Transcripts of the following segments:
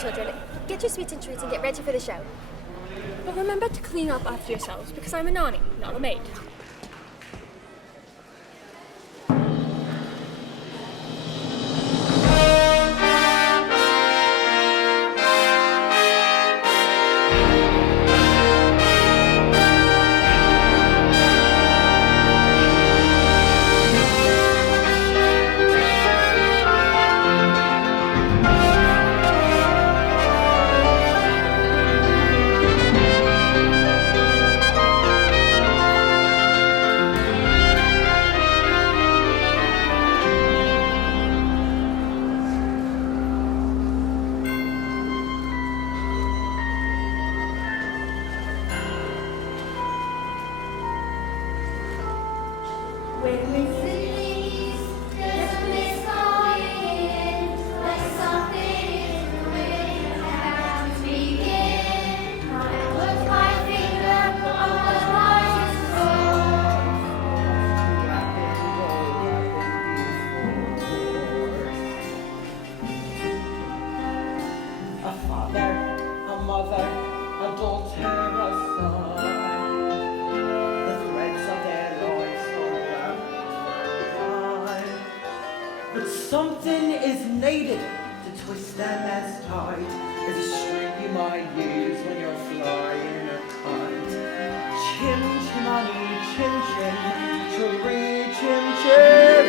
children. Get your sweets and treats and get ready for the show. But remember to clean up after yourselves, because I'm a nanny, not a maid. Something is needed to twist them as tight as a string you might use when you're flying a kite. Chim chimani, chim chim, chiree chim chim.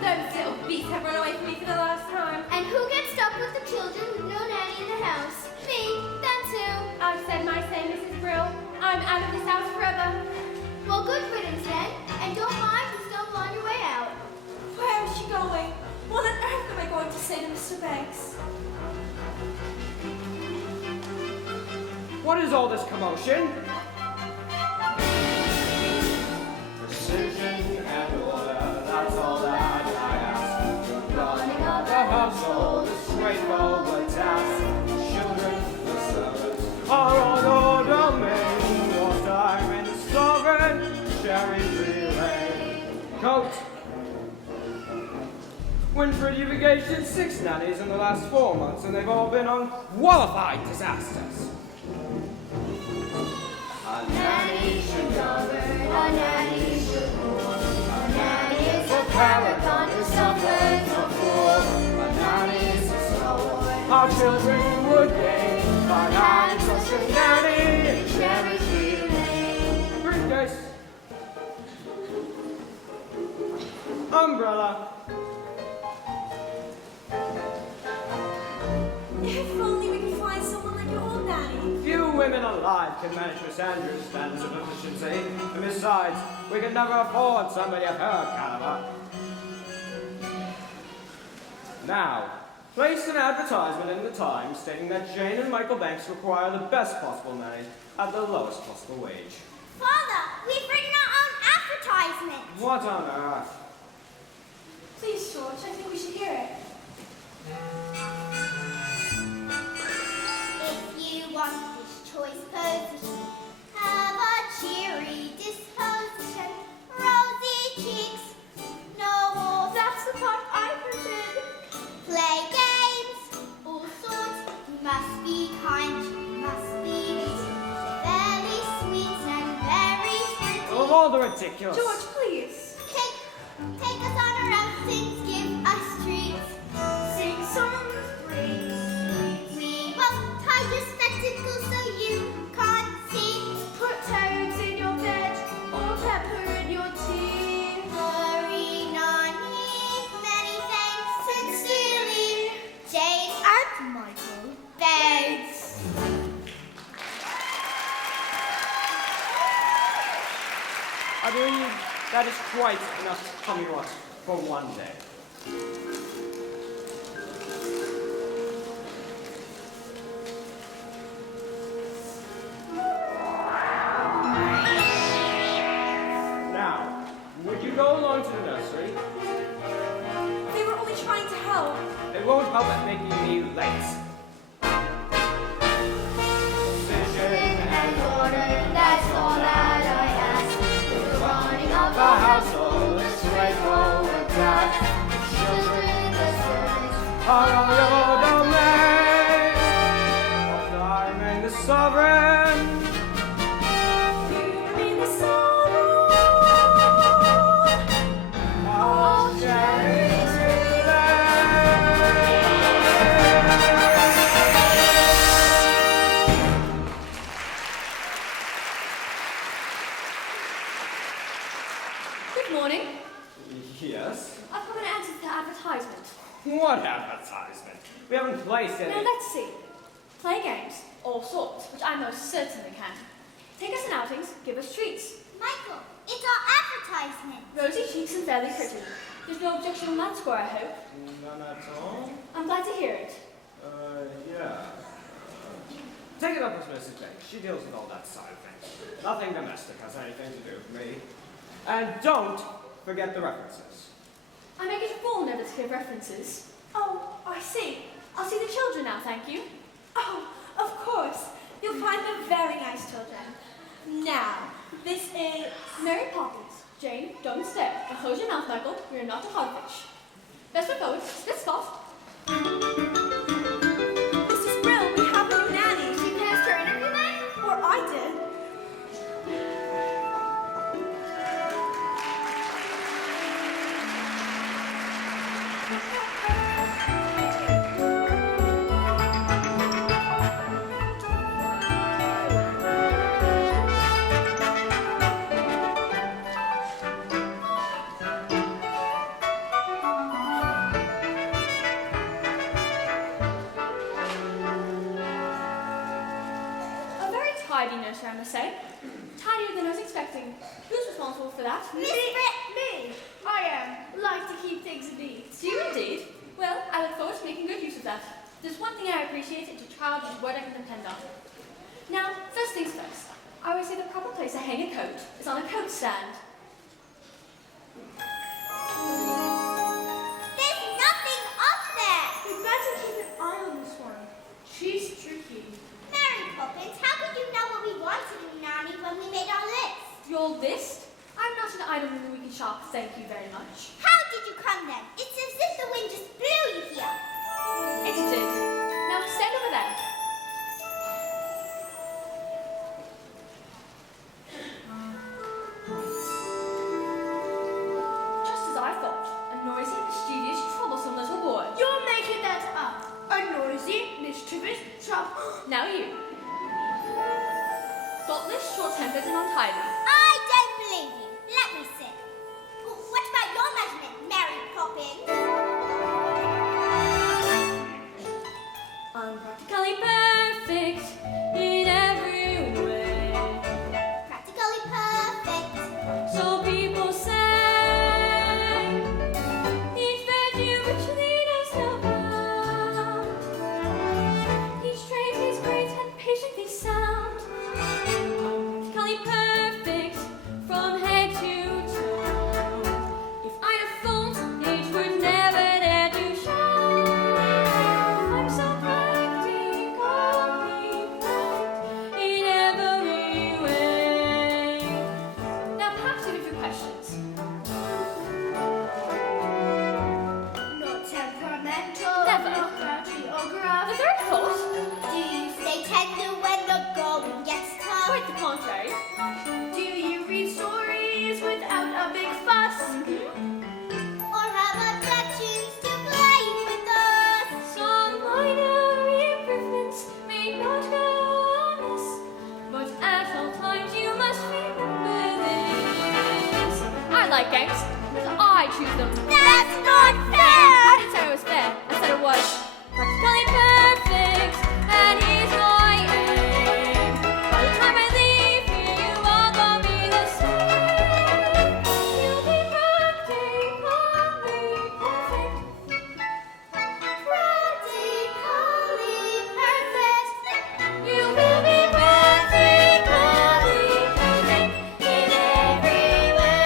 Those little beasts have run away from me for the last time. And who gets stuck with the children with no nanny in the house? Me, them too. I've said my say, Mrs. Brill. I'm out of this house forever. Well, good riddance then, and don't mind if you stumble on your way out. Where is she going? What on earth am I going to say to Mr. Banks? What is all this commotion? Precision and order, that's all that I ask. The running of the household is straightforward task. Children, the servants, are on your domain. Your time and sovereign, cherry relay. Coat. Winfred, you've engaged 6 nannies in the last 4 months, and they've all been unqualified disasters. A nanny should govern, a nanny should rule. A nanny is a paragon who suffers no fool. A nanny is a stalwart our children would gain by having such a nanny and cherish relay. Briefcase. Umbrella. If only we could find someone like your old nanny. Few women alive can manage Miss Andrews' standards of efficiency. And besides, we can never afford somebody of her caliber. Now, place an advertisement in the Times stating that Jane and Michael Banks require the best possible nanny at the lowest possible wage. Father, we've written our own advertisement. What on earth? Please, George, I think we should hear it. If you want this choice position, have a cheery disposition, rosy cheeks, no more. That's the part I presume. Play games, all sorts. You must be kind, you must be neat, very sweet and very pretty. Of all the ridiculous. George, please. Take us on our outings, give us treats, Sing songs, bring sweets. we won't hide your spectacles so you can't see. Put toads in your veg or pepper in your tea. Hurry, Nani, many thanks sincerely, Jane and Michael Banks. I believe that is quite enough tummy rot for one day. Now, would you go along to the nursery? They were only trying to help. It won't help at making me late. Precision and order, that's all that I ask. The running of the household is straightforward. children, the servants, Are all your domain. But I remain the sovereign. You remain the sorrow. I'll carry through Good morning. Yes? I've come an answer to the advertisement. What advertisement? We haven't placed any. Now let's see. Play games, all sorts, which I most certainly can. Take us in outings, give us treats. Michael, it's our advertisement. Rosy cheeks and fairly pretty. There's no objection on that score, I hope. None at all? I'm glad to hear it. Yeah. Take it up with Mrs. Banks. She deals with all that side of things. Nothing domestic has anything to do with me. And don't forget the references. I make it a full notice to give references. Oh, I see. I'll see the children now, thank you. Oh, of course. You'll find them very nice children. Now, this is Mary Poppins. Jane, don't stare. Now close your mouth, Michael. You're not a hogfish. Best foot forward. Let's stop. Mrs. Brill. We have a new nanny. She passed her interview then? Or I did. A very tidy nursery, I must say. Tidier than I was expecting. Who's responsible for that? Miss Britt, me. I like to keep things neat. Do you indeed? Well, I look forward to making good use of that. There's one thing I appreciate, it's a child whose word I can depend on. Now, first things first. I always say the proper place to hang a coat is on a coat stand. There's nothing up there. We better keep an eye on this one. She's tricky. Mary Poppins, how could you know what we wanted in Nanny when we made our list? Your list? I'm not an item in the weekly shop, thank you very much. How did you come then? It's as if the wind just blew you here. It did. Now stand over there. Just as I thought, a noisy, mischievous, troublesome little boy. You're making that up. A noisy, mischievous, Now you. Thoughtless, short-tempered, and untidy. I don't believe you. Let me sit. What about your measurement, Mary Poppins? I'm practically perfect in every way. Practically perfect. So people say. Each virtue richly does help out. Each trait is great and patiently sound. I'm practically perfect from head to toe. If I had a fault, it would never dare to show. I'm so practically perfect in every way. Now, perhaps you have a few questions. not temperamental, Never. not grouchy or The gruff. third fault, Do you stay tender when the going gets tough? quite the contrary. Do you read stories without a big fuss? Or have objections to playing with us? Some minor improvements may not go amiss, but at all times you must remember this. I like games, but I choose them. That's not I fair! didn't say it was fair, I said it was practically perfect, and here's my aim. By the time I leave here, you all gonna be the same. You'll be practically perfect. Practically perfect. You will be practically perfect in every way.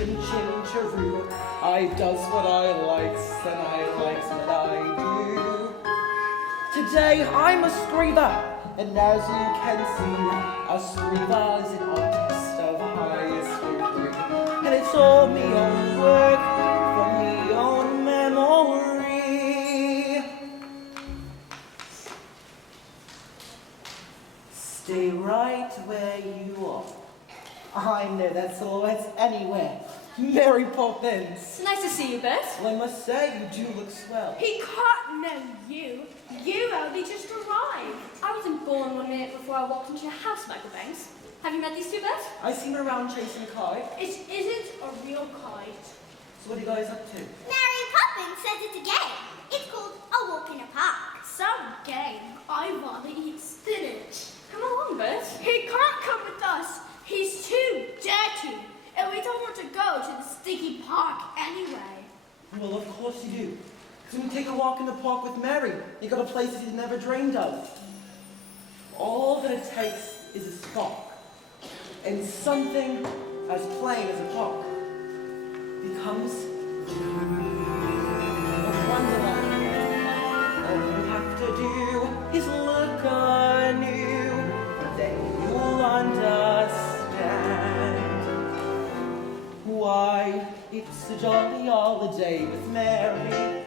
chim chim chiroo. I does what I likes and I likes what I do. Today I'm a screever, and as you can see, a screever is an artist of highest degree. And it's all me own work from me own memory. Stay right where you are. I know that silhouette's anywhere. Mary Poppins. Nice to see you, Bert. Well, I must say, you do look swell. He can't know you. You only just arrived. I wasn't born 1 minute before I walked into your house, Michael Banks. Have you met these two, Bert? I see him around chasing a kite. It isn't a real kite. So what are you guys up to? Mary Poppins says it's a game. It's called A Walk in a Park. Some game. I want to eat spinach. Come along, Bert. He can't come with us. He's too dirty. And we don't want to go to the sticky park anyway. Well, of course you do. Because when you take a walk in the park with Mary, you go to places you've never dreamed of. All that it takes is a spark. And something as plain as a park becomes a wonderland. All you have to do is look anew, then you'll understand why it's a jolly holiday with Mary.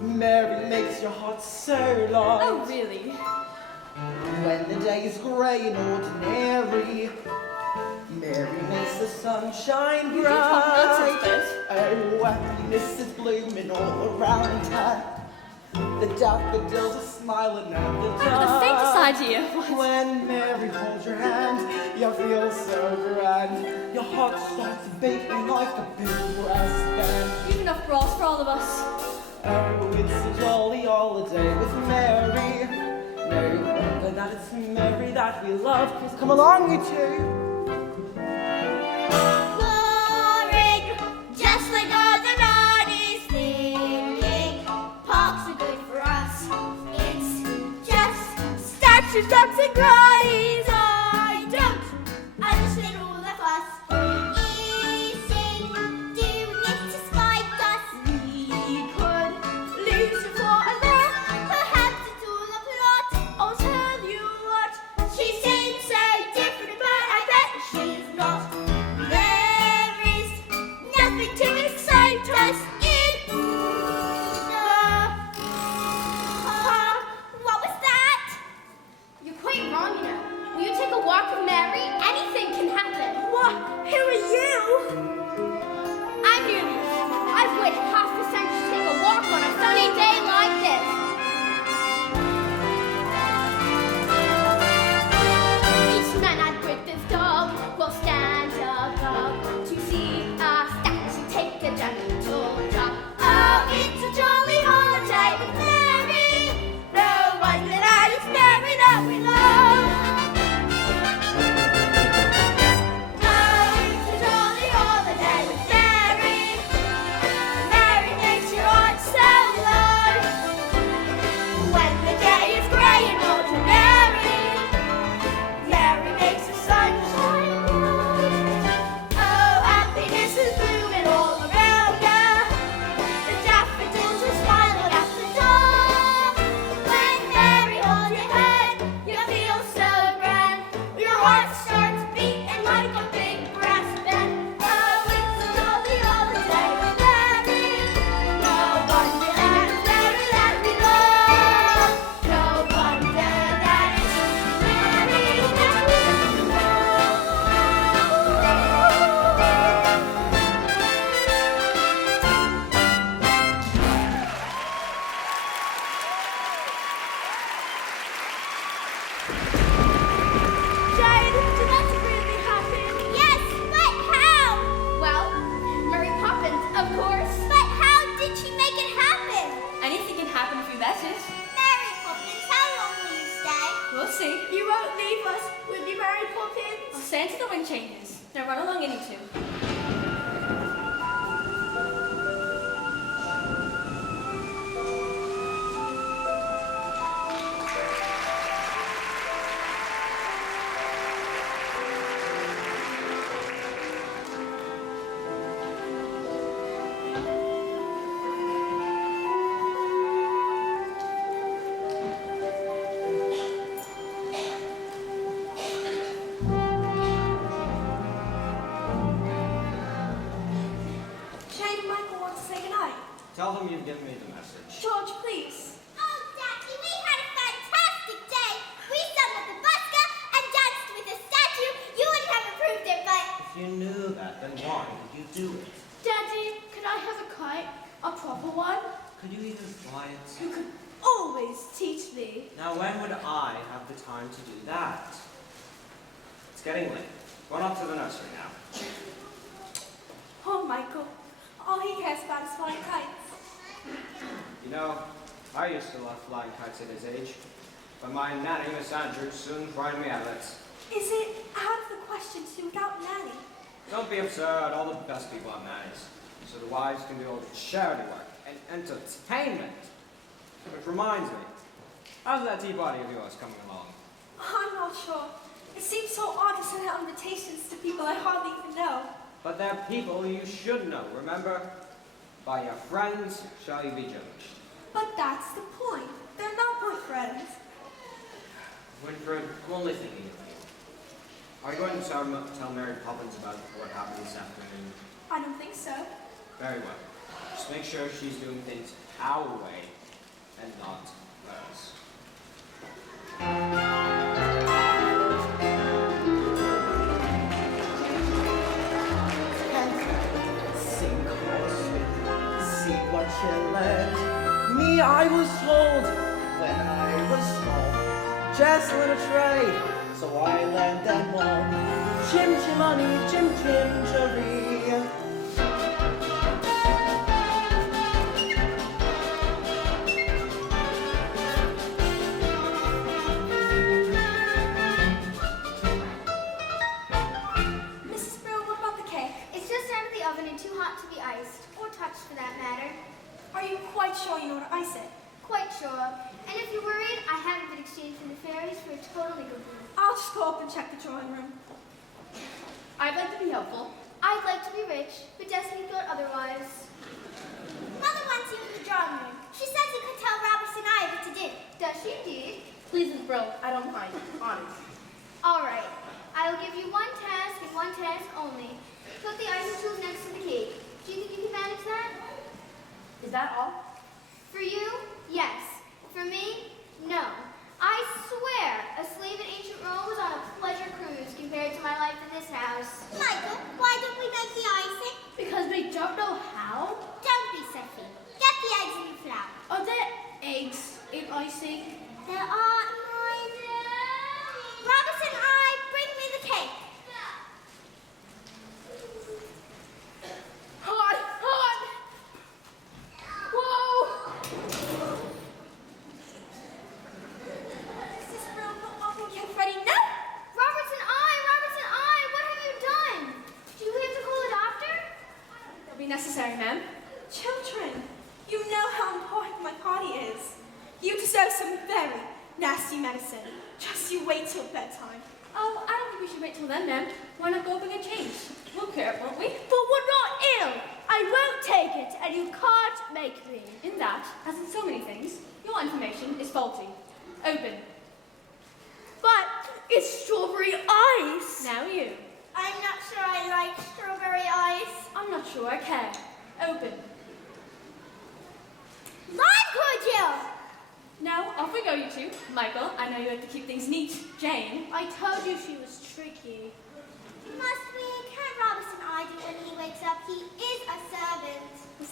Mary makes your heart so light. Oh, really? When the day is grey and ordinary, Mary makes the sunshine You don't talk nonsense, bright. Bert. Oh, happiness is blooming all around her. The daffodils are smiling at the I have the faintest dark. idea. When Mary holds your hand, you feel so grand. Your heart starts beating like a big brass band. You've enough bras for all of us. Oh, it's a jolly holiday with Mary. No wonder that it's Mary that we love. Come along, you two. Boring, just like all the naughty's thinking. Parks are good for us. It's just statues, ducks, and grannies. I don't understand all the fuss. Eating, doing it to spite us. We could lose her for a laugh. Perhaps it's all a plot. I'll tell you what. She seems so different, but I bet she's not. There is nothing to excite us in the park. What was that? You're quite wrong, you know. When you take a walk with Mary, anything can happen. What? Who are you? I'm Julius. I've waited half a century to take a walk on a sunny day like this. Each night I with this dog will stand above to see a statue take a gentle drop. Oh, it's a jolly holiday with Mary. No wonder that it's Mary that we love. Oh, it's a jolly holiday with Mary. Mary makes your heart so light. When the day is grey and ordinary, Mary makes the sunshine bright. Oh, happiness is blooming all around her. The daffodils are smiling at the dawn. When Mary holds your hand, you feel so grand. Your heart starts beating like a big brass band. Oh, it's a jolly holiday with Mary. No wonder that it's Mary that we love. No wonder that it's Mary that we Jane, did that really happen? Yes, but how? Well, Mary Poppins, of course. But how did she make it happen? Anything can happen if you let it. Mary Poppins, how long will you stay? We'll see. You won't leave us, will you, Mary I'll Poppins? stay until the wind changes. Now run along, you two. tell them you've given me the message. George, please. Oh, Daddy, we had a fantastic day. We sung with the buska and danced with a statue. You wouldn't have approved it, but... If you knew that, then why did you do it? Daddy, could I have a kite? A proper one? Could you even fly it? You could always teach me. Now, when would I have the time to do that? It's getting late. Going up to the nursery now. Oh, Michael. All he cares about is flying kites. You know, I used to love flying kites at his age, but my nanny, Miss Andrews, soon frightened me out of it. Is it out of the question to do without Nanny? Don't be absurd. All the best people have nannies, so the wives can do all the charity work and entertainment. Which reminds me, how's that tea party of yours coming along? I'm not sure. It seems so odd to send out invitations to people I hardly even know. But they're people you should know, remember? By your friends shall you be judged. But that's the point. They're not my friends. Winfred, I'm only thinking of you. Are you going to tell Mary Poppins about what happened this afternoon? I don't think so. Very well. Just make sure she's doing things our way and not hers. Sink or swim, see what you learn. Me, I was told when I was small, just learn a trade, so I learned them all. Chim chimani, chim chim cheree. Mrs. Brill, what about the cake? It's just out of the oven and too hot to be iced, or touched for that matter. Are you quite sure you know how to ice it? Quite sure. And if you're worried, I haven't been exchanged from the fairies for a totally good one. I'll just go up and check the drawing room. I'd like to be helpful. I'd like to be rich, but Destiny thought otherwise. Mother wants you in the drawing room. She says you could tell Robertson and I what to do. Does she indeed? Please, Miss Brill, I don't mind. Honest. All right. I'll give you one task and one task only. Put the icing tools next to the cake. Do you think you can manage that? Is that all? For you, yes. For me, no. I swear, a slave in ancient Rome was on a pleasure cruise compared to my life in this house. Michael, why don't we make the icing? Because we don't know how? Don't be silly. Get the eggs and the flour. Are there eggs in icing? There are mine. Robinson, bring me the cake. Hot! Hot! Whoa! Mrs. Brill, put off and get ready now! Robertson, what have you done? Do we have to call a doctor? That'll be necessary, ma'am. Children, you know how important my party is. You deserve some very nasty medicine. Just you wait till bedtime. Oh, I don't think we should wait till then, ma'am. Why not go up and get changed? We'll care, won't we? But we're not ill. I won't take it, and you can't make me. In that, as in so many things, your information is faulty. Open. But it's strawberry ice. Now you. I'm not sure I like strawberry ice. I'm not sure I care. Open. Lime cordial! Now, off we go, you two. Michael, I know you like to keep things neat. Jane. I told you she was tricky. Must we? Can't Robinson I do when he wakes up? He is a servant. With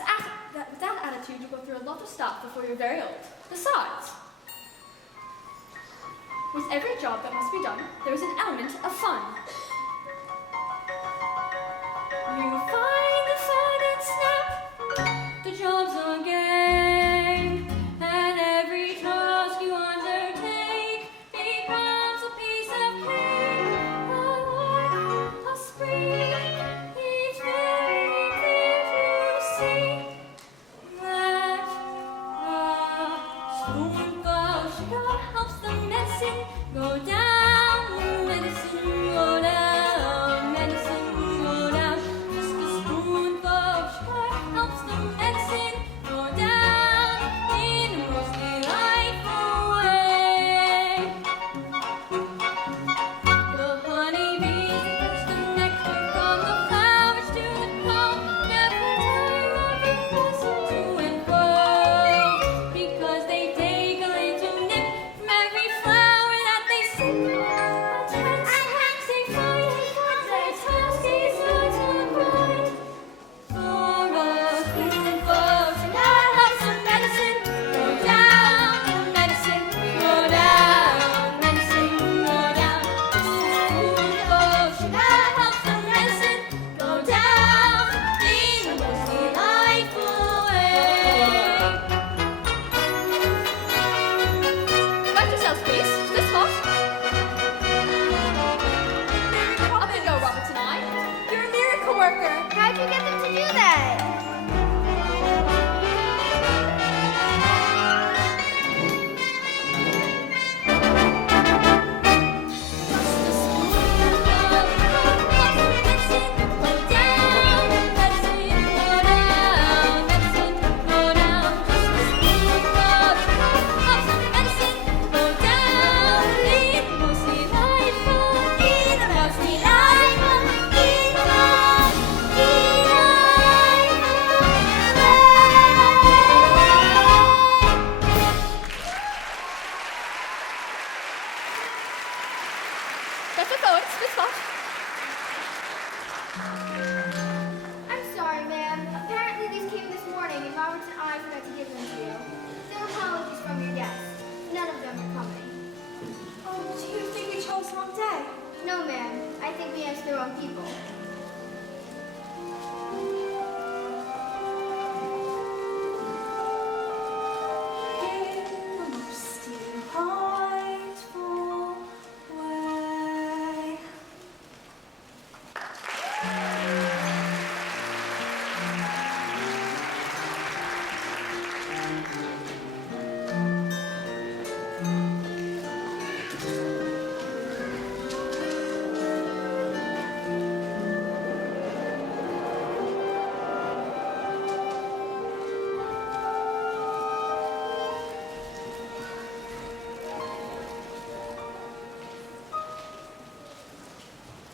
that attitude, you'll go through a lot of stuff before you're very old. Besides, with every job that must be done, there is an element of fun. You find the fun and snap. The job's a game, and every task you undertake becomes a piece of cake. A lark, a spring, it's very clear to see that a spoonful of sugar helps the medicine go down. The medicine go down. Split forward, split spot. I'm sorry, ma'am. Apparently these came this morning and Robert and I forgot to give them to you. They're apologies from your guests. None of them are coming. Oh, do you think we chose the wrong day? No, ma'am. I think we asked the wrong people.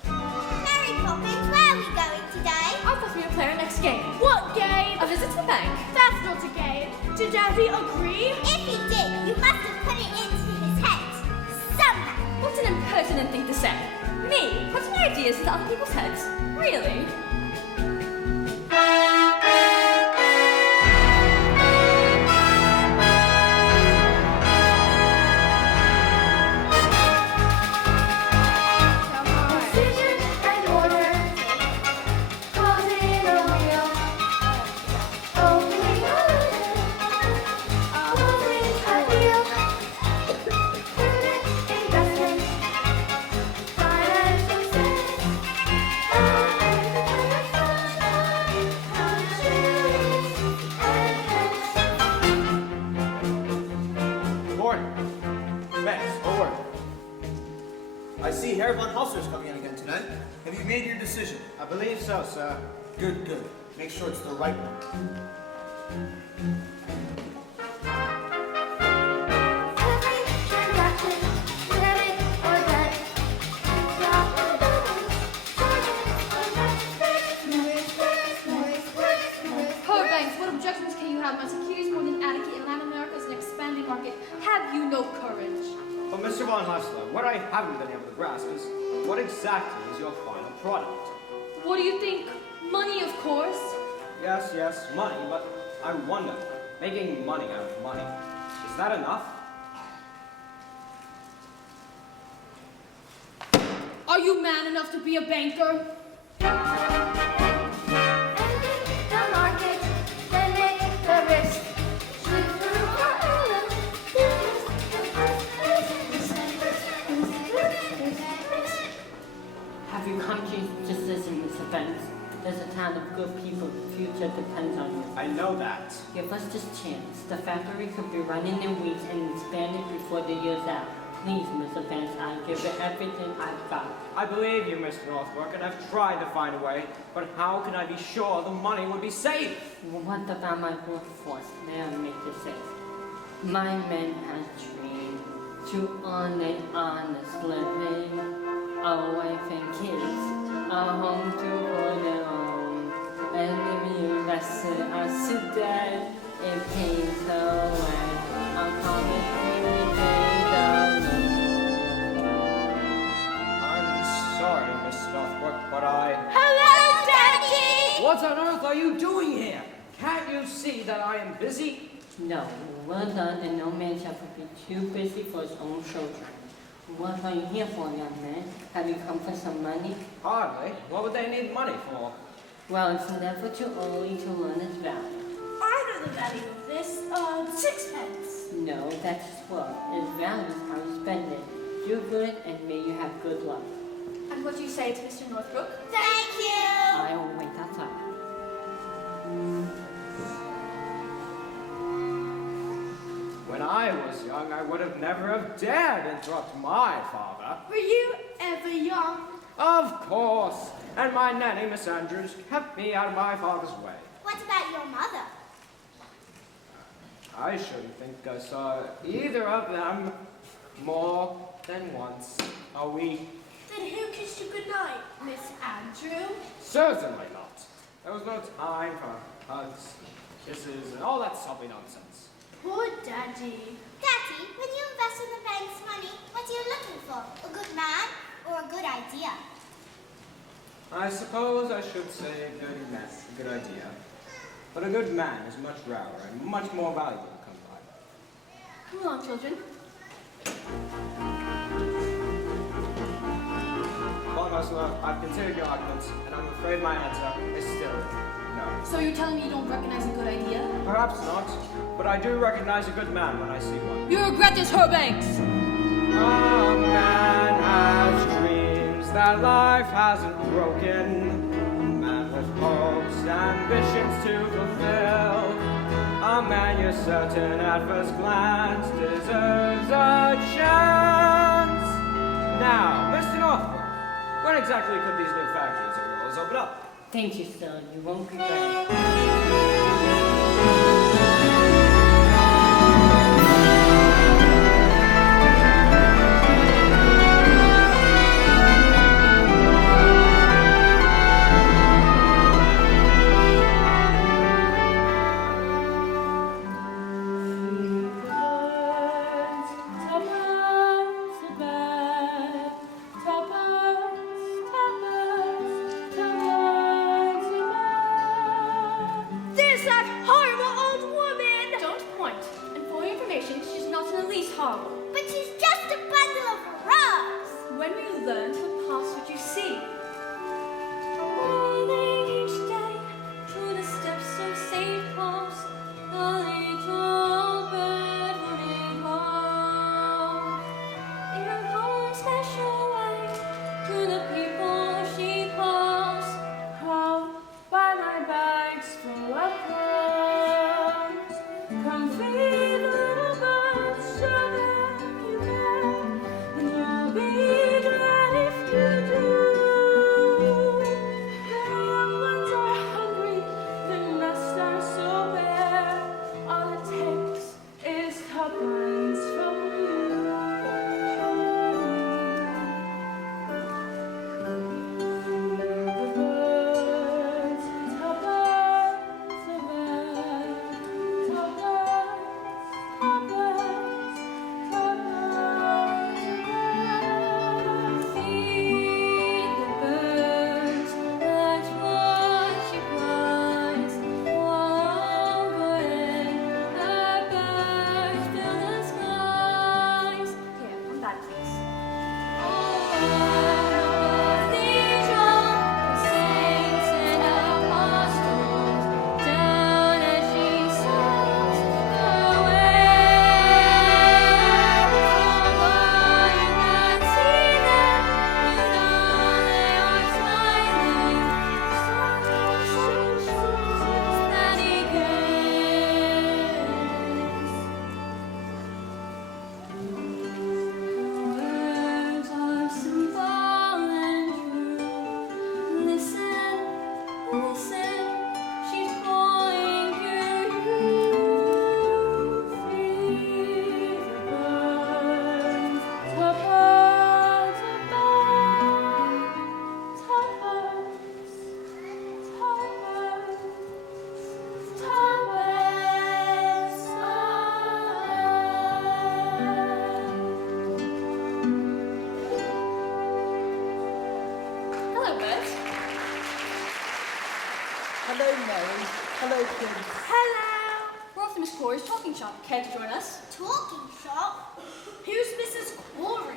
Mary Poppins, where are we going today? I thought we were playing our next game. What game? A visit to the bank. That's not a game. Did Daddy agree? If he did, you must have put it into his head. Somehow. What an impertinent thing to say. Me, putting ideas into other people's heads. Really? Precision and order. Causing a wheel. Opening a closing a deal. Prudent investment. Financial sense. Morning. Max, over. I see Herr von Hauser's coming in again tonight. Have you made your decision? I believe so, sir. Good, good. Make sure it's the right one. Every transaction, debit or debt. Drop or Poor banks, what objections can you have? My securities more than adequate in Latin America is an expanding market. Have you no courage? But Mr. Von Hustler, what I haven't been able to grasp is what exactly is your final product? What do you think? Money, of course. Yes, yes, money, but I wonder, making money out of money, is that enough? Are you man enough to be a banker? the market, then make the risk. Shoot through for Ellen. Have you come to decision this event? There's a town of good people. The future depends on you. I know that. Give us this chance. The factory could be running in weeks and expanded before the year's out. Please, Mr. Vance, I give it everything I've got. I believe you, Mr. Northbrook, and I've tried to find a way, but how can I be sure the money would be safe? What about my workforce? May I make this safe? My men have trained to earn an honest living, a wife and kids, a home to call their own, and if you invested us to death, it pays away. I'll call it prepaid alone. I'm sorry, Miss Northbrook, but I... Hello, Daddy! What on earth are you doing here? Can't you see that I am busy? No, well done, and no man shall be too busy for his own children. What are you here for, young man? Have you come for some money? Hardly. What would they need money for? Well, it's never too early to learn its value. I know the value of this. 6 pence. No, that's well. Its value is how you spend it. Do good, and may you have good luck. And what do you say to Mr. Northbrook? Thank you. I will wait outside. When I was young, I would have never have dared interrupt my father. Were you ever young? Of course. And my nanny, Miss Andrews, kept me out of my father's way. What about your mother? I shouldn't think I saw either of them more than once a week. Then who kissed you goodnight, Miss Andrew? Certainly not. There was no time for hugs, kisses, and all that soppy nonsense. Poor Daddy. Daddy, when you invest in the bank's money, what are you looking for? A good man or a good idea. I suppose I should say good idea. But a good man is much rarer and much more valuable to come by. Come along, children. Well, Ursula, I've considered your arguments, and I'm afraid my answer is still no. So you're telling me you don't recognize a good idea? Perhaps not, but I do recognize a good man when I see one. You regret this, Herbanks! A man has dreams that life hasn't broken. A man with hopes, ambitions to fulfill. A man you're certain at first glance deserves a chance. Now, Mr. Northwood, when exactly could these new factories of yours open up? Thank you, son. You won't regret it. There's that horrible old woman! Don't point. And for your information, she's not in the least horrible. But she's just a bundle of rocks. When will you learn to look past what you see? Moving each day through the steps of St. Paul's, the little bird hurried home. In her own special way, to the people she calls, Proud by my bags full of clothes. Come feed little birds, show them you care, and you'll be glad if you do. The young ones are hungry, the nests are so bare. All it takes is tuppence from you. The birds, tuppence a bird, tuppence, tuppence, tuppence a bird. feed the birds, that's what she cries. Over and above fill the skies. Here, come back, please. Words are simple and true. Listen, listen, she's calling to you. Feed the birds, tuppence a bird, tuppence, tuppence, tuppence a Hello, Bert. Hello, Mary. Hello, kids. Hello! We're off to Miss Corey's talking shop. Care to join us? Talking shop. Who's Mrs. Quarry?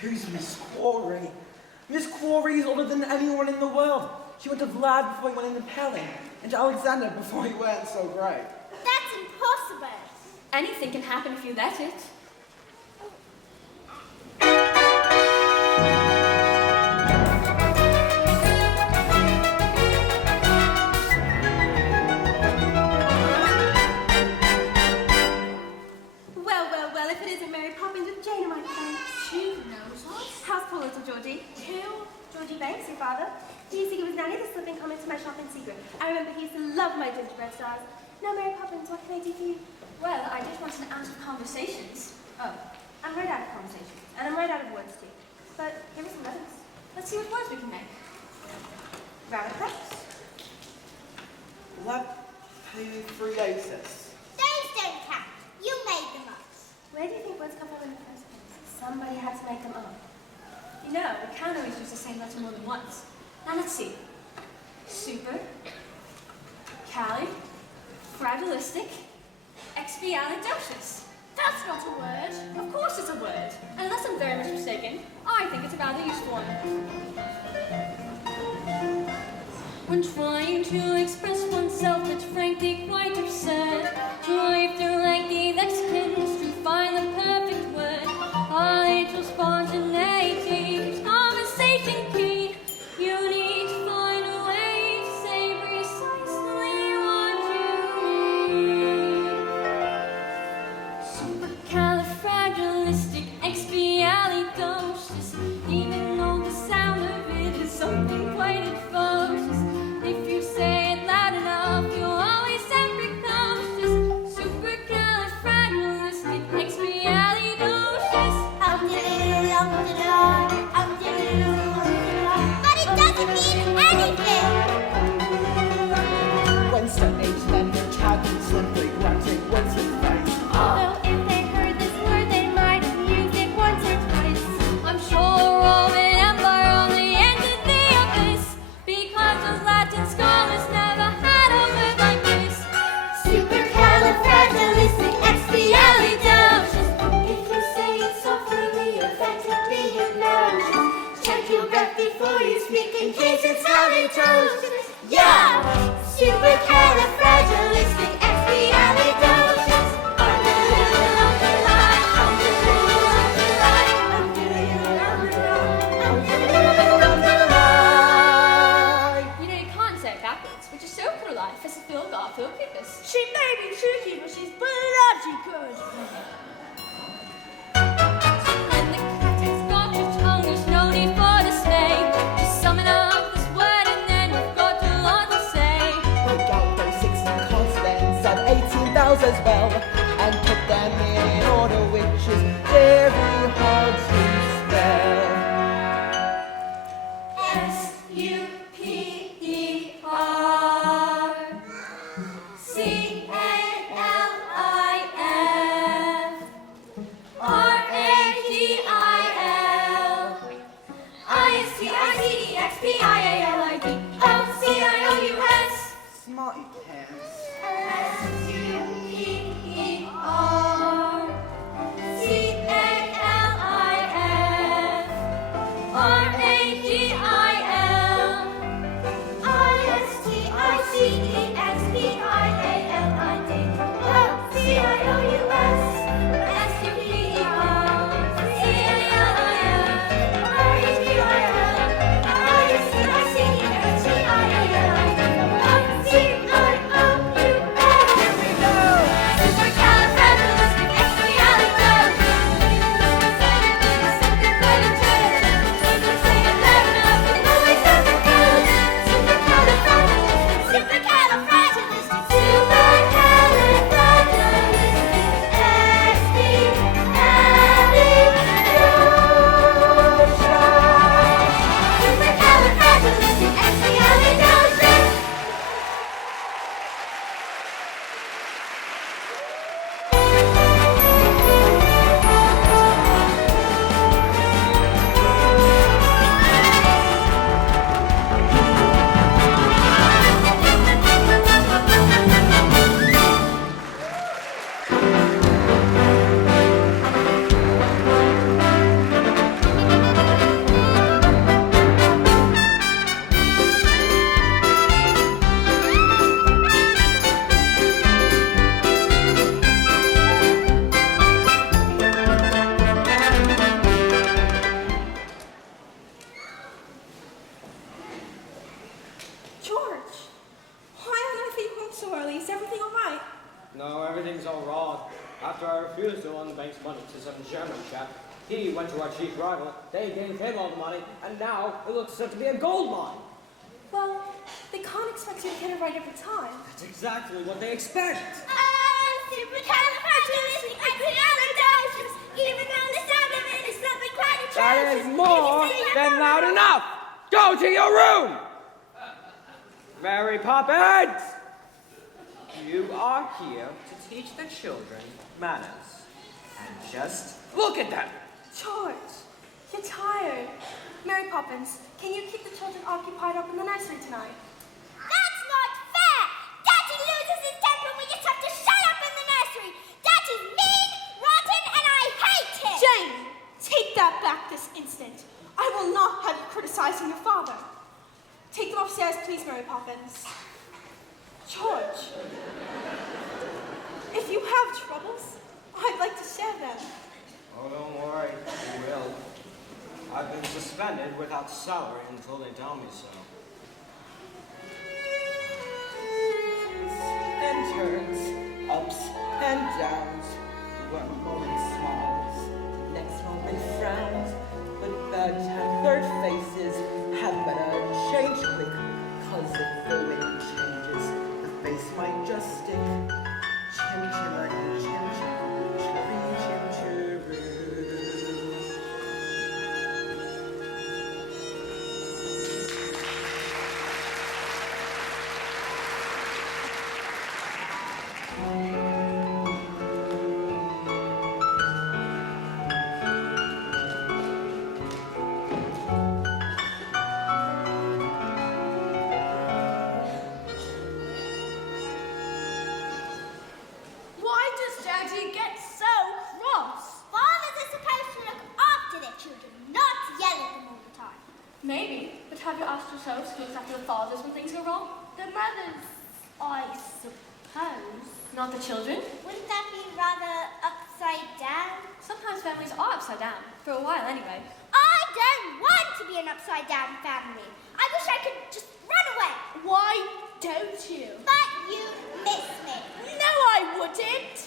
Who's Miss Quarry? Miss Quarry is older than anyone in the world. She went to Vlad before he went into Pelling, and to Alexander before he went so great. That's impossible. Anything can happen if you let it. Well, if it isn't Mary Poppins with Jane and my friends. She knows us. How's poor little Georgie? Who? Georgie Banks, your father. He used to give his nanny the slip and come into my shop in secret. I remember he used to love my gingerbread stars. Now, Mary Poppins, what can I do for you? Well, I just wanted to ask conversations. Oh, I'm right out of conversations. And I'm right out of words, too. But here are some letters. Let's see what words we can make. Rabbit Lepidiosis. Those don't count. You made them up. Where do you think words come from in the first place? Somebody had to make them up. You know, we can't always use the same letter more than once. Now let's see. Super, califragilisticexpialidocious. That's not a word. Of course it's a word. And unless I'm very much mistaken, I think it's a rather useful one. When trying to express oneself, it's frankly quite absurd to wave through lengthy lexicons to find the perfect word. Our age of spontaneity keeps conversation keen. You need to find a way to say precisely what you mean. Supercalifragilisticexpialidocious, even though the sound of it is something quite atrocious. If you say it loud enough, you'll always sound precocious. Supercalifragilisticexpialidocious. But it doesn't mean anything. When stage then your child can simply grunting what's his face. Although if they heard this word, they might have used it once or twice. I'm sure the Roman Empire only ended the abyss because those Latin scholars never had a word like this. Supercalifragilisticexpialidocious. If you say it softly, the effect will be hypnosis. Check your breath before you speak in case it's halitosis. Yeah! Supercalifragilisticexpialidocious. You know, you can't say it backwards, which is so polite for Phil Garfield Pickus. She may be tricky, but she's bloody good. When the critic's got your tongue, there's no need for dismay. Just summon up this word and then you've got a lot to say. Pick out those 16 consonants and 18 vowels as well, and put them in order, which is very hard to spell. Supercalifragilisticexpialidocious. Smarty pants. No, everything's all wrong. After I refused to loan the bank's money to some German chap, he went to our chief rival, they gave him all the money, and now it looks set to be a gold mine. Well, they can't expect you to get it right every time. That's exactly what they expect. Supercalifragilisticexpialidocious. Even though the sound of it is something quite atrocious. That is more than loud enough. Go to your room. Mary Poppins, you are here to teach the children manners. And just look at them. George, You're tired. Mary Poppins, can you keep the children occupied up in the nursery tonight? That's not fair! Daddy loses his temper when you have to shut up in the nursery! Daddy's mean, rotten, and I hate him! Jane, take that back this instant. I will not have you criticizing your father. Take them upstairs, please, Mary Poppins. George, if you have troubles, I'd like to share them. Oh, don't worry, you will. I've been suspended without salary until they tell me so. And turns, ups and downs. One moment smiles, next moment frowns. But third faces have better change quick, 'cause if the wind changes, the face might just stick. Chim chimney, chim chim, chirpy chim chiroo. Why does Daddy get so cross? Fathers are supposed to look after their children, not yell at them all the time. Maybe, but have you asked yourselves who looks after the fathers when things go wrong? The mothers, I suppose. Not the children. Wouldn't that be rather upside down? Sometimes families are upside down, for a while anyway. I don't want to be an upside down family. I wish I could just run away. Why don't you? But you miss me. No, I wouldn't.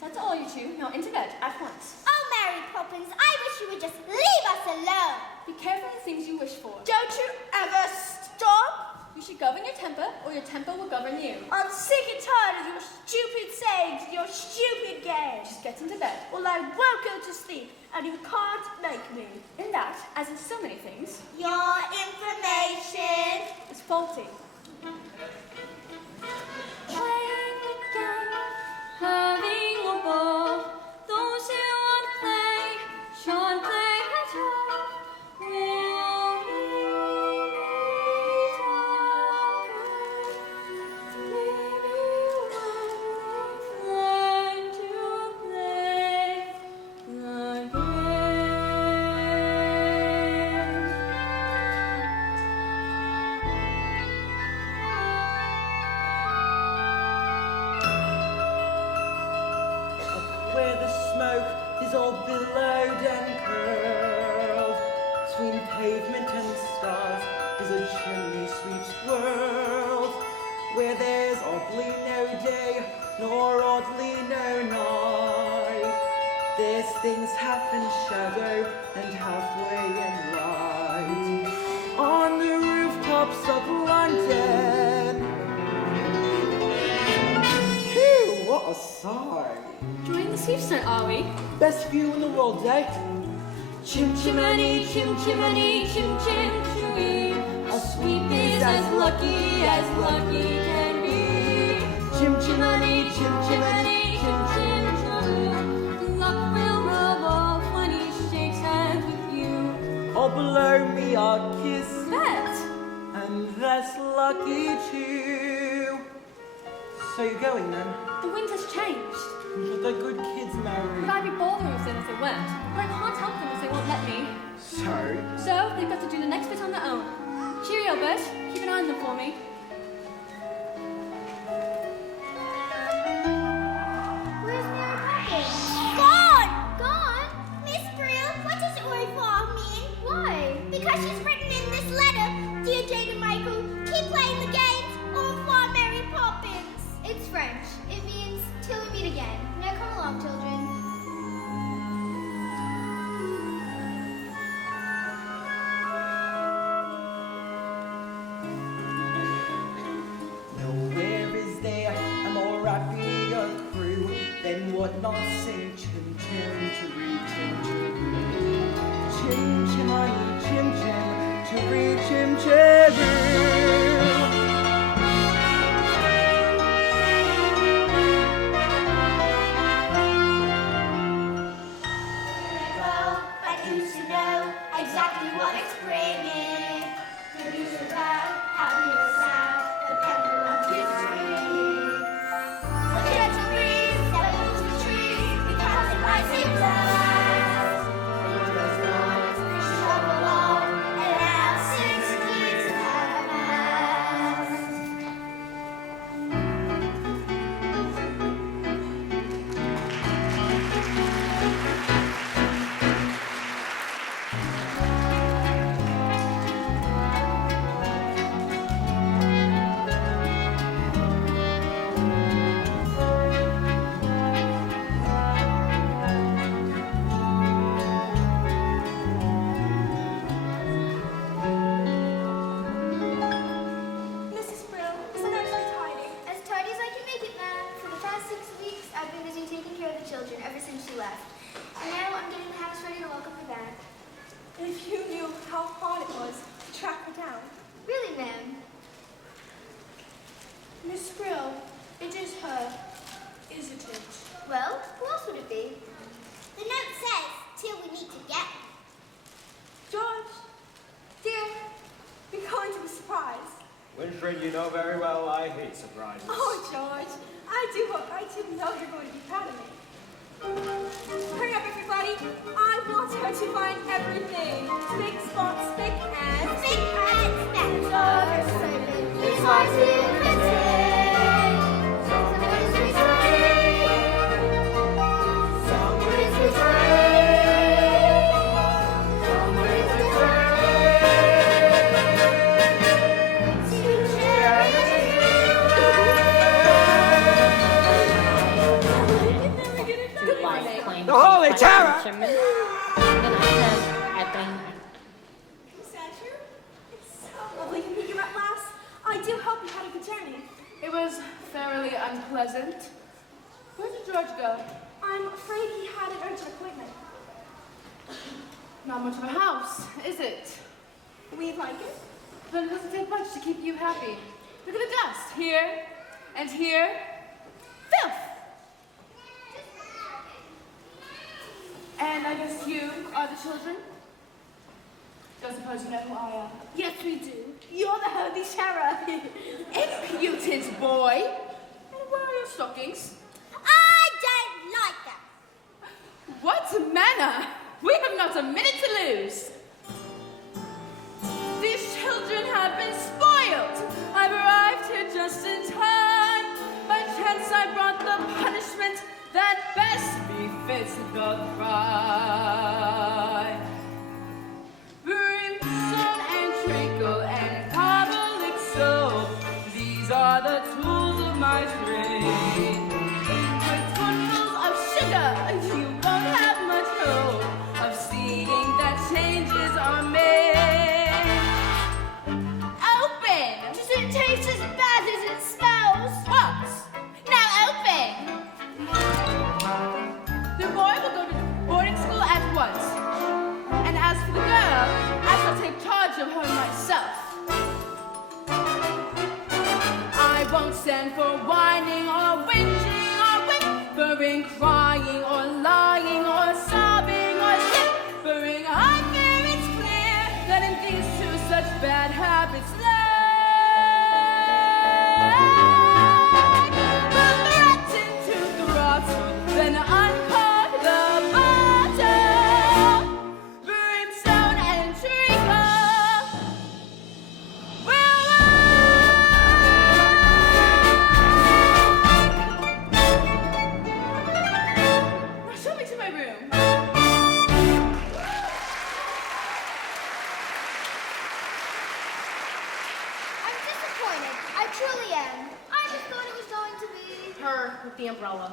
That's all you two. Now into bed at once. Oh, Mary Poppins, I wish you would just leave us alone. Be careful of the things you wish for. Don't you ever stop? You should govern your temper, or your temper will govern you. I'm sick and tired of your stupid sayings and your stupid games. Just get into bed. Well, I won't go to sleep, and you can't make me. In that, as in so many things, Your information. is faulty. Playing the game, having a ball. Those who want to play, shan't play at all. Will we meet again? Maybe when we learn to play the game. Where the smoke is all billowed and curled, between pavement and stars is a chimney sweep's world, where there's oddly no day, nor oddly no night. There's things half in shadow and halfway in light. On the rooftops of London. Phew, what a sight! Enjoying the sleep tonight, are we? Best view in the world, eh? Chim Chimney, chimney, chim chim chimney. A sweep is as lucky can be. chim Chimney, chimney, chim chim chim. Luck will rub off when he shakes hands with you. Or below me a kiss, Bet! and that's lucky too. So you're going then? The wind has changed. But they're good kids, Mary. Would I be bothering with them if they weren't? But I can't help them if they won't let me. So they've got to do the next bit on their own. Cheerio, Bert. Keep an eye on them for me. Where's Mary Poppins? Gone! Gone? Miss Brill, what does au revoir mean? Why? Because she's written in this letter, Dear Jane and Michael, keep playing the games. Au revoir, Mary Poppins. It's French. It means till we meet again. Now come along, children. Nowhere is there a more happier crew than what not sing chim chim chiroo chim chiroo. Chim chimani chim chim, children, you know very well I hate surprises. Oh, George, I do know you're going to be proud of me. Hurry up, everybody. I want her to find everything. Spick, spot, spick, and Somewhere is The Holy Terror! And then I said, Sandra, it's so lovely to meet you at last. I do hope you had a good journey. It was thoroughly unpleasant. Where did George go? I'm afraid he had an urgent appointment. Not much of a house, is it? We like it. Then it doesn't take much to keep you happy. Look at the dust here and here. Filth! And I guess you are the children? Don't suppose you know who I am? Yes, we do. You're the Holy Terror. Impudent boy! And where are your stockings? I don't like them. What manner! We have not a minute to lose. These children have been spoiled. I've arrived here just in time. By chance I brought the punishment that best befits the crime. Brimstone and treacle and carbolic soap, these are the tools of my trade. With spoonfuls of sugar, you won't have much hope of seeing that changes are made. Open! Does it taste as bad as it smells? What? Now open! The boy will go to boarding school at once. And as for the girl, I shall take charge of her myself. I won't stand for whining or whinging or whimpering, crying or lying or sobbing or simpering. I fear it's clear that in these two such bad habits lie. But threaten to throttle, then uncork the bottle. Brimstone and treacle will now show me to my room. I'm disappointed. I truly am. I just thought it was going to be... Her with the umbrella.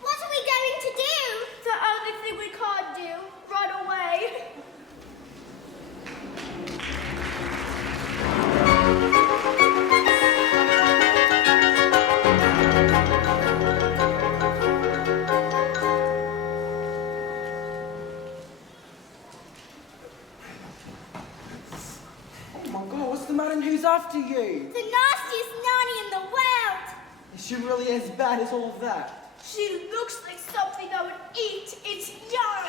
What are we going to do? The only thing we can't do. Run away. Oh my God, what's the matter and who's after you? The nastiest nanny in the world. Is she really as bad as all of that? She looks like something I would eat. It's yum.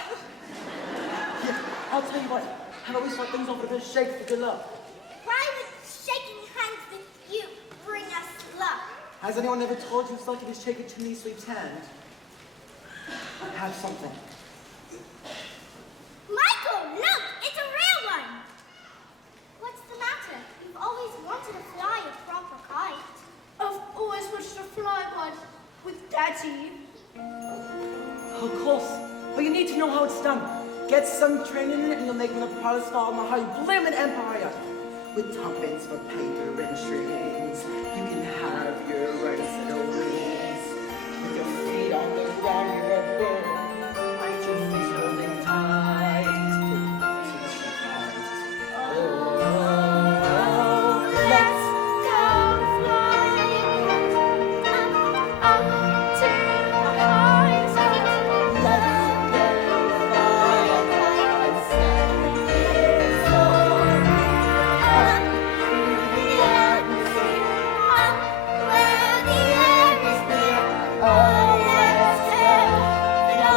Yeah, I'll tell you what, how about we start things off with a bit of shake for good luck? Why would shaking hands with you bring us luck? Has anyone ever told you it's lucky to shake a chimney sweep's hand? Have something. Michael, look! It's a real one! What's the matter? You've always wanted to fly a proper kite. I've always wanted to fly one with Daddy. Of course, but you need to know how it's done. Get some training in it and you'll make the proudest star in the whole bloomin' empire. With tuppence for paper and strings, you can have your own set of wings. With your feet on the ground, you're a bird. Bite your face holding tight. Teach you tight. Oh, let's Go flying up to the highest Oh, let's go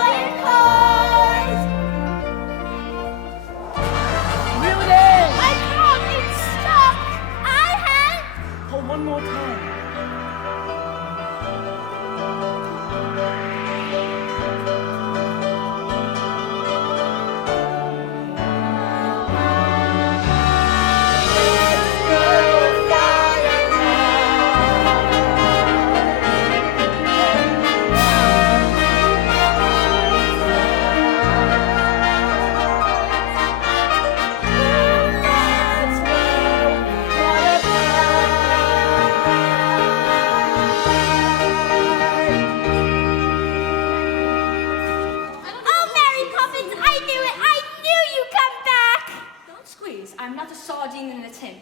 Squeeze, I'm not a sardine in a tin.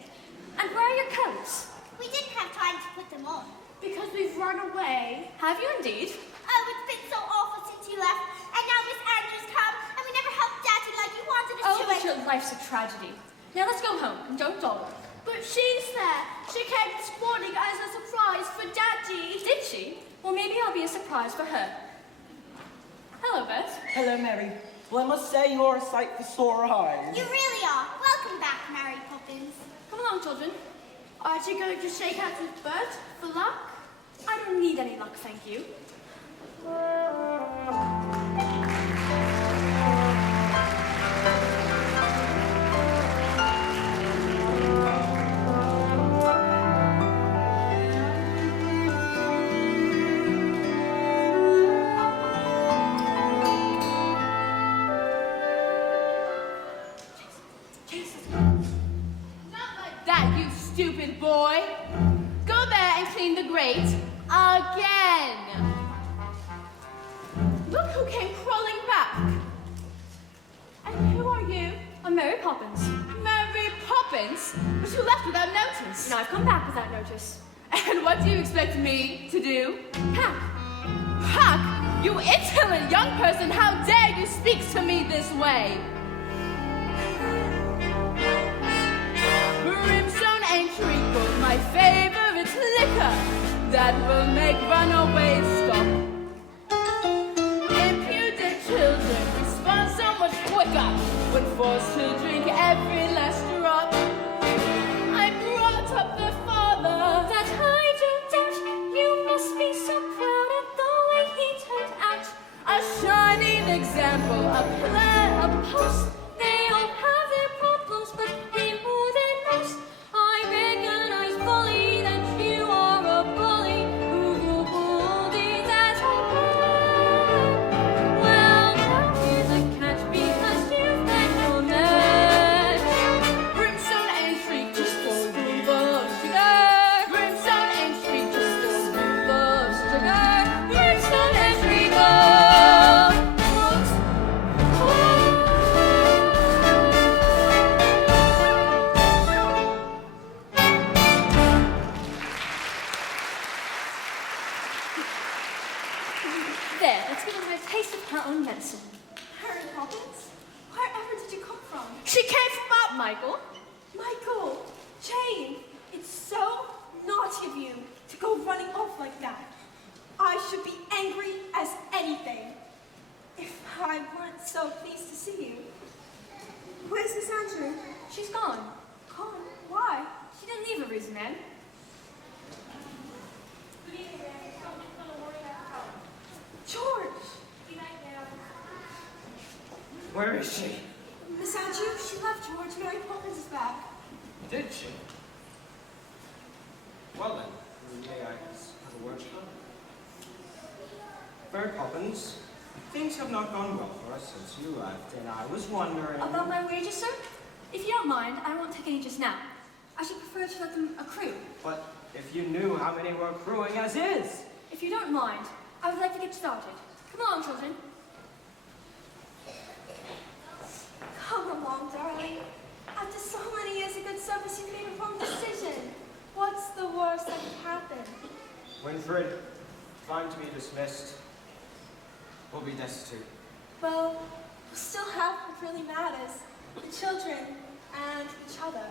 And where are your coats? We didn't have time to put them on. Because we've run away. Have you indeed? Oh, it's been so awful since you left. And now Miss Andrews come, and we never helped Daddy like you wanted us Oh, to. but your life's a tragedy. Now let's go home and don't dawdle. But she's there. She came this morning as a surprise for Daddy. Did she? Well, maybe I'll be a surprise for her. Hello, Bert. Hello, Mary. Well, I must say you're a sight for sore eyes. You really are. Welcome back, Mary Poppins. Come along, children. Aren't you going to shake hands with Bert for luck? I don't need any luck, thank you. Not like that, you stupid boy. Go there and clean the grate again. Look who came crawling back. And who are you? I'm Mary Poppins. Mary Poppins? But you left without notice. And I've come back without notice. And what do you expect me to do? Pack. Huck, you insolent young person, how dare you speak to me this way? Brimstone and treacle, my favorite liquor, that will make runaways stop. Impudent children respond so much quicker when forced to drink every last drop. I brought up their father. That I don't doubt. You must be so proud of the way he turned out. A shining example, a plan, a post. They all have their problems, but he more than most. I recognize fully that you are a bully who will bully that old man. Well, now here's a catch because you've met your match. Brimstone and shriek, just a spoonful of sugar. Brimstone and shriek, just a spoonful of sugar. Brimstone and shriek, There, let's give them a taste of her own medicine. Mary Poppins? Wherever did you come from? She came from up. Michael? Michael, Jane, it's so naughty of you to go running off like that. I should be angry as anything if I weren't so pleased to see you. Where's Miss Andrew? She's gone. Gone? Why? She didn't leave a reason, man. George! Where is she? Miss Andrew, she left George. Mary Poppins is back. Did she? Well then, may I have a word to her? Mary Poppins, things have not gone well for us since you left, and I was wondering... About my wages, sir? If you don't mind, I won't take any just now. I should prefer to let them accrue. But if you knew how many were accruing as is! If you don't mind, I would like to get started. Come along, children. Come along, darling. After so many years of good service, you've made a wrong decision. What's the worst that could happen? Winfred, find to be dismissed. We'll be destitute. Well, we'll still have what really matters. The children and each other.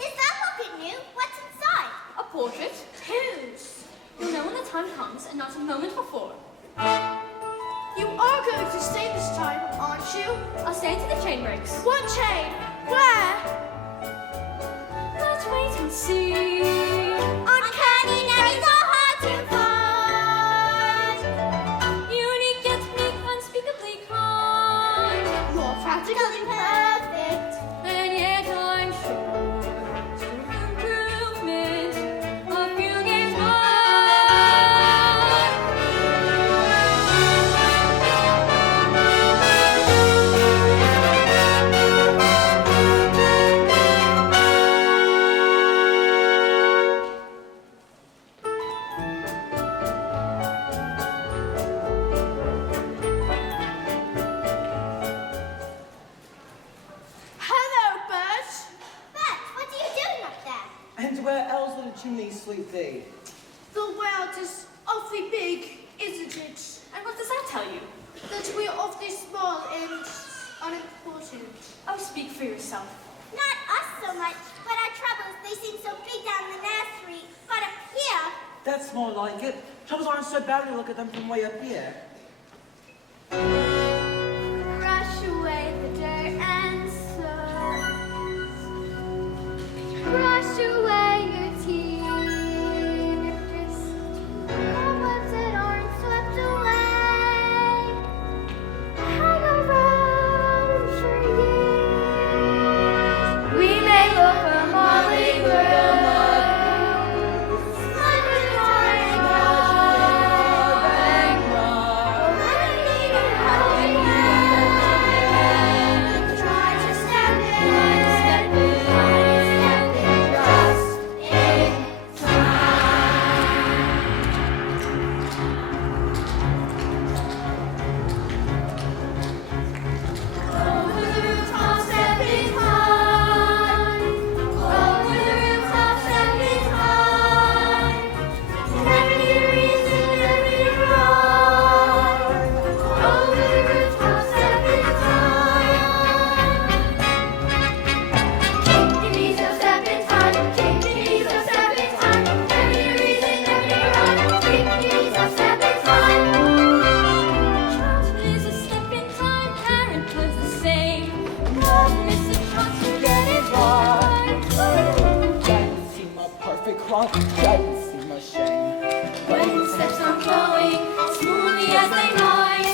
Is that pocket new? What's inside? A portrait. Whose? You'll know when the time comes and not a moment before. You are going to stay this time, aren't you? I'll stay until the chain breaks. What chain? Where? Let's wait and see. Uncanny nannies are hard to find. Unique yet meek, unspeakably kind. You're practical and perfect. And yet I'm sure to improvement a few games more. blanket. Troubles aren't so bad when you look at them from way up here. Brush away the dirt and soot. Brush away your tears. Cobwebs that aren't swept away hang around for years. We may look a motley crew, splendid flying high, but when we need a helping hand, try to step in, try to step in just in Over the rooftops, stepping high. Over the rooftops, stepping high. Never need a reason, never need a rhyme. Over the rooftops, stepping high. Give me some stepping time. Give me some stepping time. Never need a reason, never need a rhyme. Give me some stepping time. Childhood is a step in time, parenthood's the same. Love missing chance to get it right. Doesn't seem a perfect crime, doesn't seem a shame. When the steps are flowing smoothly as they might.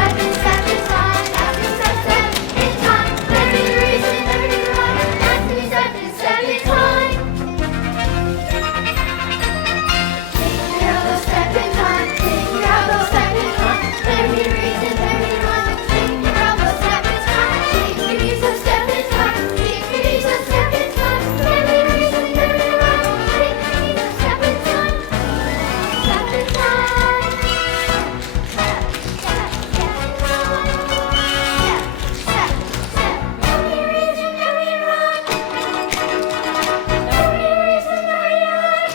Stepping time. Stepping time. Never need a reason, never need a rhyme. Stepping time. Think of those stepping time. Think of those stepping time. Never need a reason, never need a rhyme. Think of those stepping time. Think of some stepping time. Think of some stepping time. Never need a reason, never need a rhyme. Think of some stepping time. Stepping time. Step. Never need a reason, never need a rhyme. Never need a reason, never need a rhyme.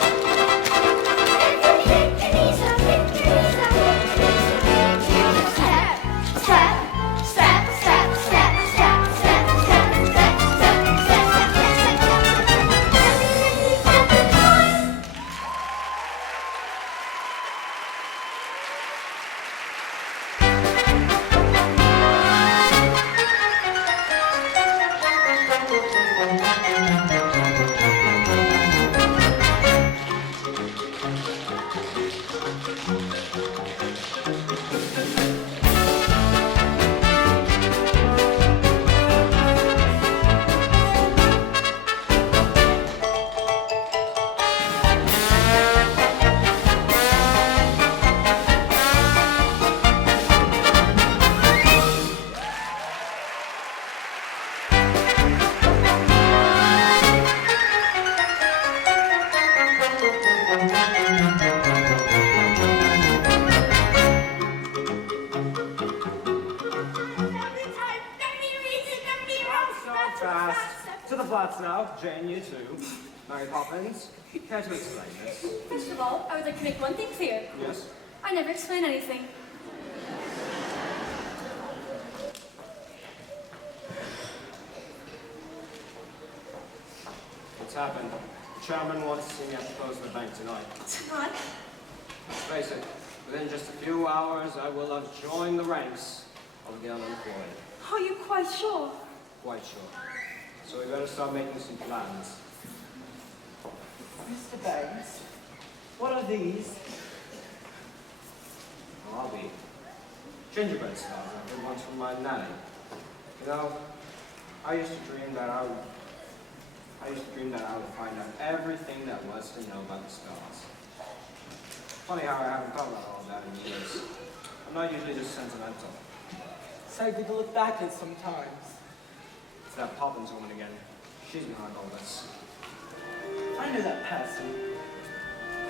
To the flats now. Jane, you too. Mary Poppins, care to explain this? First of all, I would like to make one thing clear. Yes? I never explain anything. What's happened? The chairman wants to see me at the close of the bank tonight. Tonight? Let's face it, within just a few hours, I will have joined the ranks of the unemployed. Are you quite sure? Quite sure. So we better start making some plans. Mr. Banks, what are these? I'll be gingerbread stars, good ones from my nanny. You know, I used to dream that I would find out everything that was to know about the stars. Funny how I haven't thought about all that in years. I'm not usually just sentimental. So good to look back at sometimes. It's that Poppins woman again. She's behind all this. I know that person.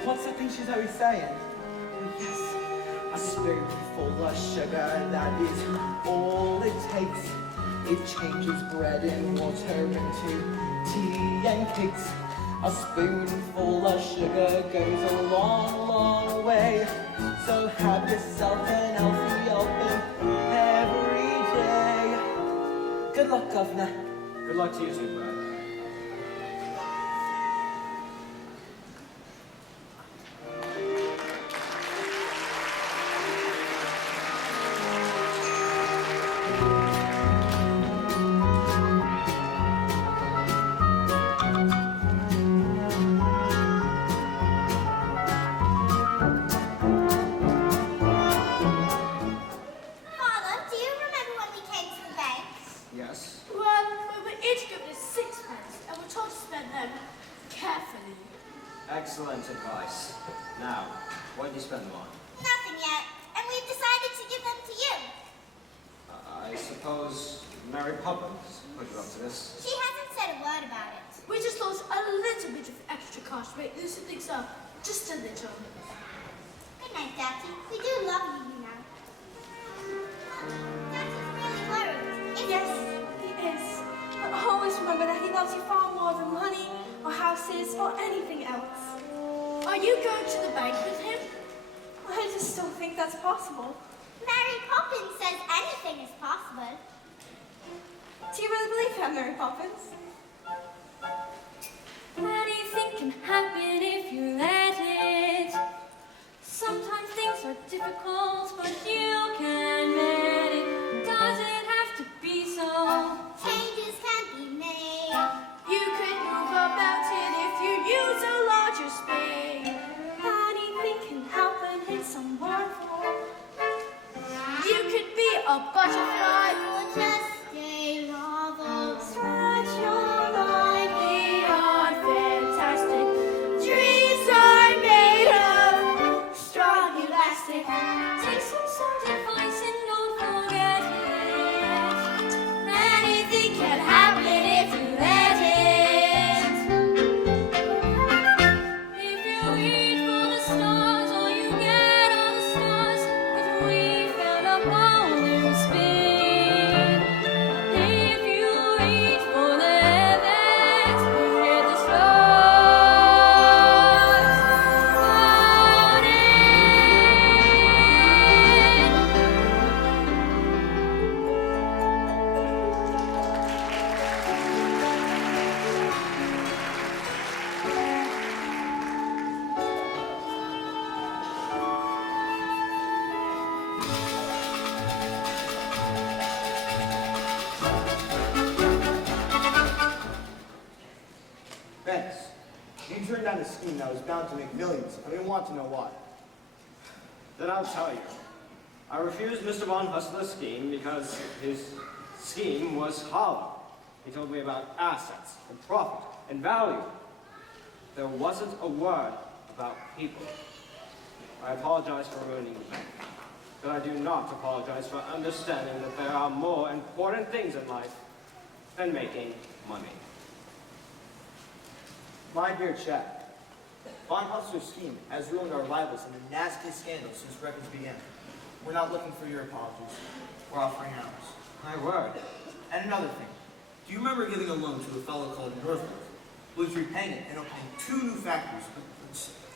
What's that thing she's always saying? Oh, yes. A spoonful of sugar, that is all it takes. It changes bread and water into tea and cakes. A spoonful of sugar goes a long, long way. So have yourself an healthy helping every day. Good luck, Governor. Good luck to you too, Brad. Excellent advice. Now, what do you spend them on? Nothing yet, and we've decided to give them to you. I suppose Mary Poppins put you up to this. She hasn't said a word about it. We just lost a little bit of extra cash to make loosen things up. Just a little. Good night, Daddy. We do love you now. Daddy's really worried. Yes, he is. But always remember that he loves you far more than money or houses or anything else. Are you going to the bank with him? I just don't think that's possible. Mary Poppins says anything is possible. Do you really believe that, Mary Poppins? Anything can happen if you let it. Sometimes things are difficult, but you can admit it. Doesn't have to be so. Changes can be made. You could move a mountain if you use a larger spade. Anything can happen, it's so wonderful. You could be a butterfly. Or just a novel. Stretch your life. Beyond fantastic. Dreams are made of strong elastic. Take some sound advice and don't forget it. Anything can happen if you let it. If you reach for the stars, all you get are the stars. If we found a ball and spin. If you reach for the heavens, you get the stars falling. Vance, you turned down a scheme that was bound to make millions, and we want to know why. Then I'll tell you. I refused Mr. Von Hustler's scheme because his scheme was hollow. He told me about assets and profit and value. There wasn't a word about people. I apologize for ruining the bank, but I do not apologize for understanding that there are more important things in life than making money. My dear chap, Von Hustler's scheme has ruined our rivals in a nasty scandal since records began. We're not looking for your apologies. We're offering ours. My word. And another thing, do you remember giving a loan to a fellow called Northwood, who was repaying it and opening 2 new factories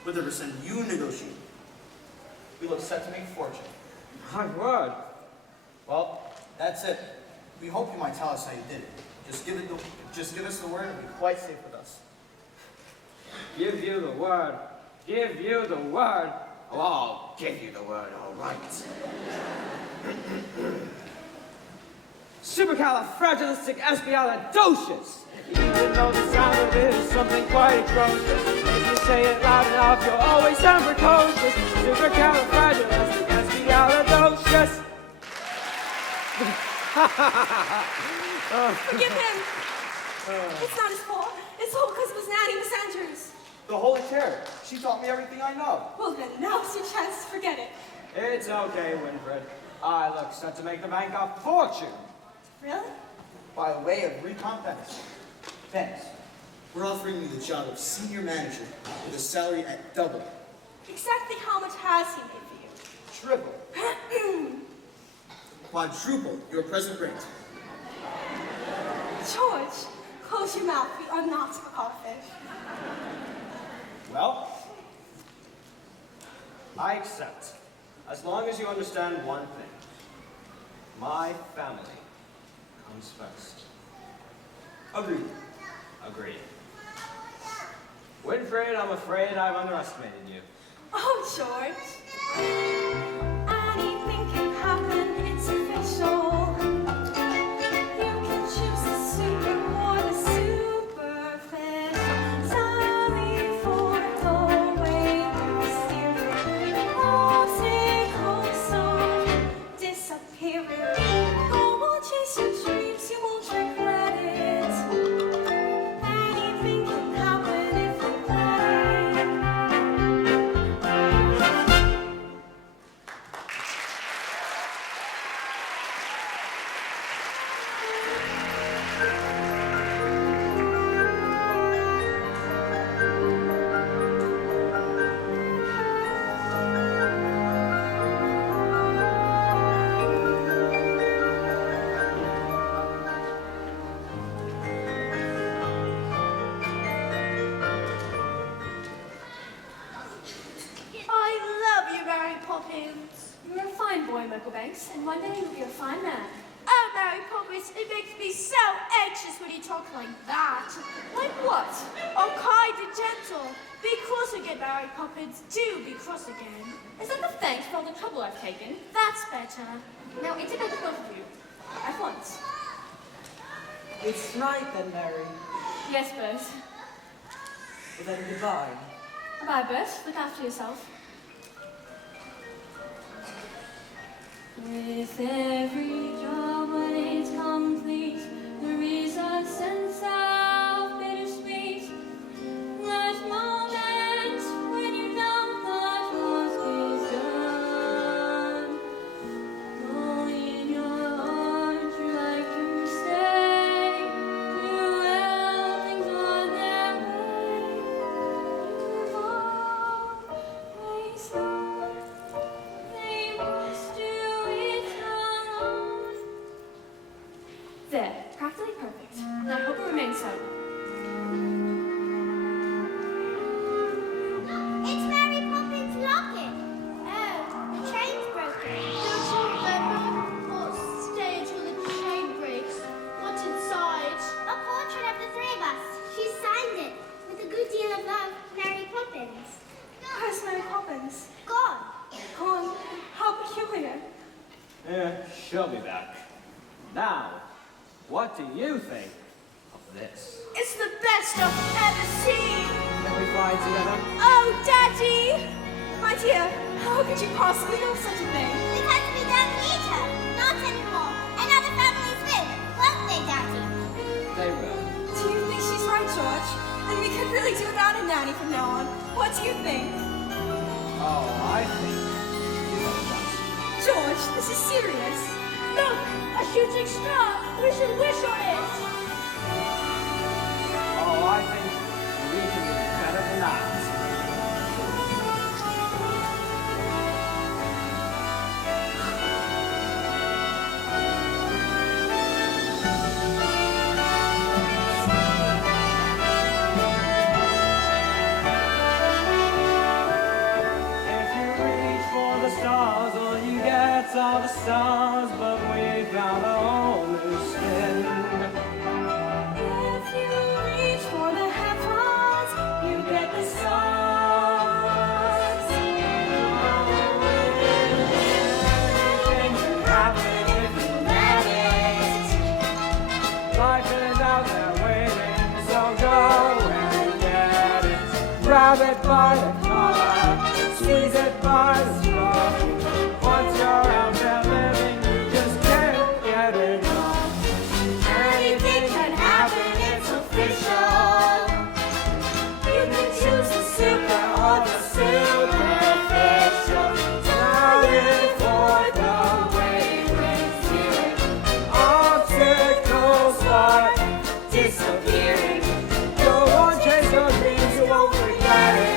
with a percent you negotiate? We look set to make a fortune. My word. Well, that's it. We hope you might tell us how you did it. Just give us the word and be quite safe with us. Give you the word. Give you the word. Oh, I'll give you the word, all right. Supercalifragilisticexpialidocious. Even though the sound of it is something quite atrocious, if you say it loud enough, you'll always sound precocious. Supercalifragilisticexpialidocious. Forgive him. It's not his fault. It's all because of his natty messengers. The Holy Terror. She taught me everything I know. Well then, now's your chance to forget it. It's okay, Winfred. I look set to make the bank a fortune. Really? By way of recompense. Thanks. We're offering you the job of senior manager with a salary at double. Exactly how much has he made for you? Triple. Quadruple your present rate. George, close your mouth. We are not a codfish. Well, I accept, as long as you understand one thing. My family comes first. Agreed. Agreed. Winfred, I'm afraid I've underestimated you. Oh, George. Anything can happen, it's official. You can choose the super or the superficial. Sorry for the way you steer it. Obstacles soon disappearing. Go on, chase your dreams, you won't regret it. Anything can happen if you let it. local banks, and one day you'll be a fine man. Oh, Mary Poppins, it makes me so anxious when you talk like that. Like what? Oh, kind and gentle. Be cross again, Mary Poppins. Do be cross again. Is that the thanks for all the trouble I've taken? That's better. Now, into bed with both of you. At once. It's night then, Mary. Yes, Bert. Well then, goodbye. Bye, Bert. Look after yourself. With every job when it's complete, there is a sense of bittersweet. That moment when you know that task is done. All in your heart you like to stay, to help things on their way. You've always known they must do it alone. There, practically perfect. And I hope it remains so. It's Mary Poppins' locket. Oh, the chain's broken. Don't you remember? Or stay until the chain breaks. What's inside? A portrait of the three of us. She signed it with a good deal of love, Mary Poppins. Where's Mary Poppins? Gone. Oh, how peculiar. She'll be back. Now, what do you think of this? It's the best I've ever seen. Can we fly together? Oh, Daddy! My dear, how could you possibly know such a thing? Because we don't need her. Not anymore. And other families will, won't they, Daddy? They will. Do you think she's right, George? And we could really do without a nanny from now on. What do you think? Oh, I think you know that. George, this is serious. Look, a shooting star. We should wish on it. Oh, I think we can do better than that. If you reach for the stars, all you get are the stars, but we found a whole new spin. If you reach for the heavens, you get the stars. Anything can happen if you let it. Life is out there waiting, so go and get it. Grab it by the collar, squeeze it by the straw. Once you're out there living, you just can't get enough. Anything can happen, it's official. You can choose the super or the superficial. Dying for the way we feel it. Obstacles start disappearing. Go on, chase your dreams, you won't regret it.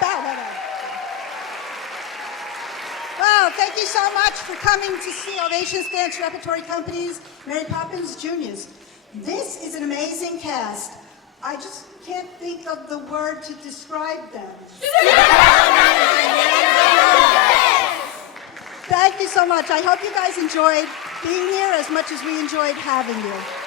bow, bow, bow. Well, thank you so much for coming to see Ovations Dance Repertory Company's Mary Poppins Juniors. This is an amazing cast. I just can't think of the word to describe them. Thank you so much. I hope you guys enjoyed being here as much as we enjoyed having you.